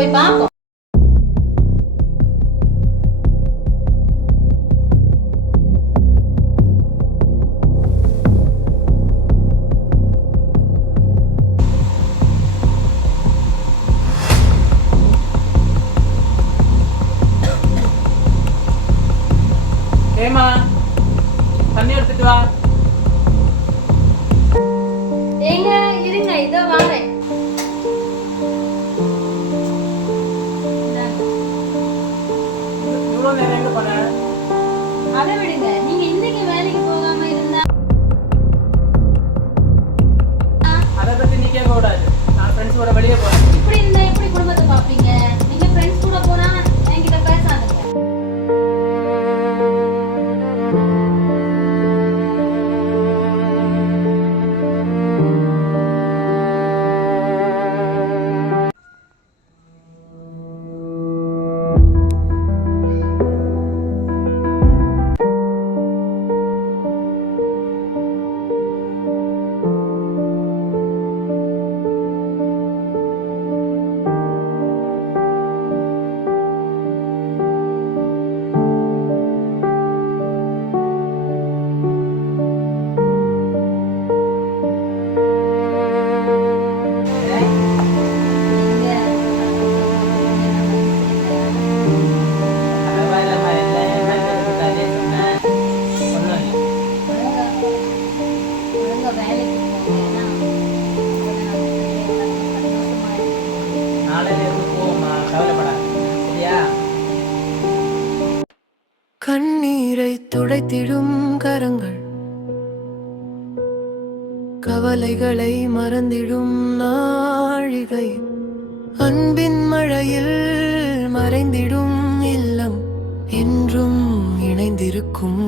போய் பார்ப்போம். ஏமா தண்ணி எடுத்துட்டு வா. ஏங்க இருங்க, இதோ வாரேன். இவ்வளவு நேரம் எங்க போன? அதை விடுங்க, நீங்க இன்னைக்கு வேலைக்கு போகாம இருந்தா அதை பத்தி நீ கேட்க கூடாது. நான் ஃப்ரெண்ட்ஸோட வெளியே போறேன். இப்படி இருந்தா எப்படி குடும்பத்தை பாப்பீங்க? நீங்க ஃப்ரெண்ட்ஸ் கூட போனா என்கிட்ட பேசாதீங்க. கண்ணீரை துடைத்திடும் கரங்கள், கவலைகளை மறந்திடும் நாழிகை, அன்பின் மழையில் மறைந்திடும் இல்லம், என்றும் இணைந்திருக்கும்